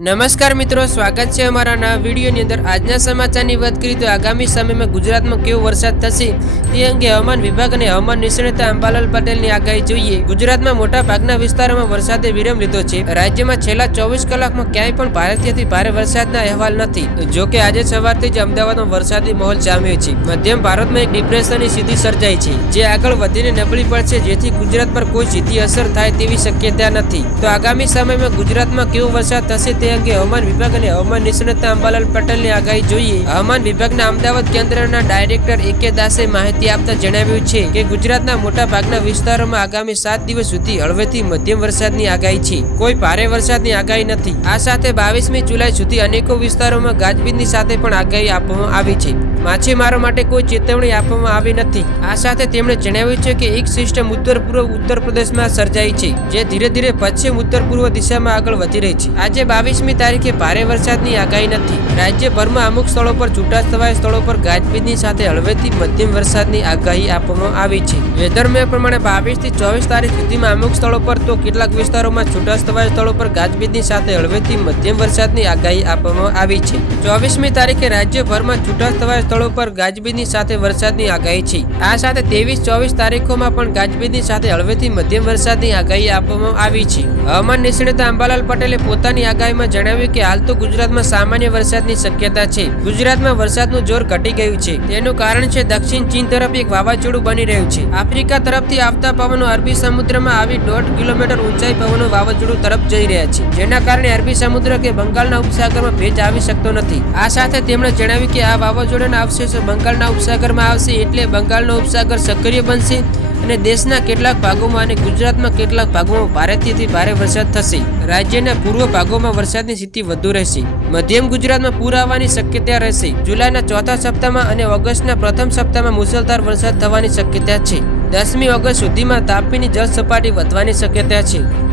નમસ્કાર મિત્રો, સ્વાગત છે અમારા નવા વિડીયોની અંદર. આજના સમાચારની વાત કરીએ તો આગામી સમયમાં ગુજરાતમાં કેવો વરસાદ થશે તે અંગે હવામાન વિભાગ અને હવામાન નિષ્ણાત અંબાલાલ પટેલની આગાહી જોઈએ. ગુજરાતમાં મોટા ભાગના વિસ્તારોમાં વરસાદે વિરામ લીધો છે. રાજ્યમાં છેલ્લા ચોવીસ કલાકમાં ક્યાંય પણ ભારેથી ભારે વરસાદના અહેવાલ નથી. જો કે આજે સવારથી જ અમદાવાદમાં વરસાદી માહોલ જામ્યો છે. મધ્યમ ભારતમાં એક ડિપ્રેશનની સ્થિતિ સર્જાઈ છે, જે આગળ વધીને નબળી પડશે, જેથી ગુજરાત પર કોઈ સીધી અસર થાય તેવી શક્યતા નથી. તો આગામી સમયમાં ગુજરાતમાં કેવો વરસાદ થશે તે અંગે હવામાન વિભાગ અને હવામાન નિષ્ણાત અંબાલાલ પટેલની આગાહી જોઈએ. હવામાન વિભાગના અમદાવાદ કેન્દ્રના ડાયરેક્ટર એ કે દાસે માહિતી આપતા જણાવ્યું છે કે ગુજરાતના મોટા ભાગના વિસ્તારોમાં આગામી સાત દિવસ સુધી હળવેથી મધ્યમ વરસાદની આગાહી છે. કોઈ ભારે વરસાદની આગાહી નથી. આ સાથે બાવીસમી જુલાઈ સુધી અનેકો વિસ્તારોમાં ગાજવીજની સાથે પણ આગાહી આપવામાં આવી છે. માછીમારો માટે કોઈ ચેતવણી આપવામાં આવી નથી. આ સાથે તેમણે જણાવ્યું છે કે એક સિસ્ટમ ઉત્તર પૂર્વ ઉત્તર પ્રદેશમાં સર્જાઈ છે, જે ધીરે ધીરે પશ્ચિમ ઉત્તર પૂર્વ દિશામાં આગળ વધી રહી છે. આજે બાવીસમી તારીખે ભારે વરસાદની આગાહી નથી. રાજ્યભરમાં અમુક સ્થળો પર છૂટાછવાયા સ્થળો પર ગાજવીજની સાથે હળવેથી મધ્યમ વરસાદની આગાહી આપવામાં આવી છે. વેધરમેન પ્રમાણે બાવીસથી ચોવીસ તારીખ સુધીમાં અમુક સ્થળો પર તો કેટલાક વિસ્તારોમાં છૂટાછવાયા સ્થળો પર ગાજવીજની સાથે હળવેથી મધ્યમ વરસાદની આગાહી આપવામાં આવી છે. ચોવીસમી તારીખે રાજ્યભરમાં છૂટાછવાયા સ્થળો પર ગાજવીજની સાથે વરસાદની આગાહી છે. આ સાથે ત્રેવીસ ચોવીસ તારીખોમાં પણ ગાજવીજની સાથે હળવેથી મધ્યમ વરસાદની આગાહી આપવામાં આવી છે. હવામાન નિષ્ણાત અંબાલાલ પટેલે પોતાની આગાહીમાં જણાવ્યું કે હાલ તો ગુજરાતમાં સામાન્ય વરસાદની શક્યતા છે. ગુજરાતમાં વરસાદનું જોર ઘટી ગયું છે. તેનું કારણ છે દક્ષિણ ચીન તરફ એક વાવાઝોડું બની રહ્યું છે. આફ્રિકા તરફથી આવતા પવનો અરબી સમુદ્રમાં આવી દોઢ કિલોમીટર ઊંચાઈ પવનો વાવાઝોડું તરફ જઈ રહ્યા છે. જેના કારણે અરબી સમુદ્ર કે બંગાળના ઉપસાગરમાં ભેજ આવી શકતો નથી. આ સાથે તેમણે જણાવ્યું કે આ વાવાઝોડાના અવશેષો બંગાળના ઉપસાગરમાં આવશે એટલે બંગાળનો ઉપસાગર સક્રિય બનશે. અને દેશના કેટલાક ભાગોમાં અને ગુજરાતમાં કેટલાક ભાગોમાં ભારેથી ભારે વરસાદ થશે. રાજ્યના પૂર્વ ભાગોમાં વરસાદની સ્થિતિ વધુ રહેશે. મધ્યમ ગુજરાતમાં પૂર આવવાની શક્યતા રહેશે. જુલાઈના ચોથા સપ્તાહમાં અને ઓગસ્ટના પ્રથમ સપ્તાહમાં મુસળધાર વરસાદ થવાની શક્યતા છે. દસમી ઓગસ્ટ સુધીમાં તાપીની જળ સપાટી વધવાની શક્યતા છે.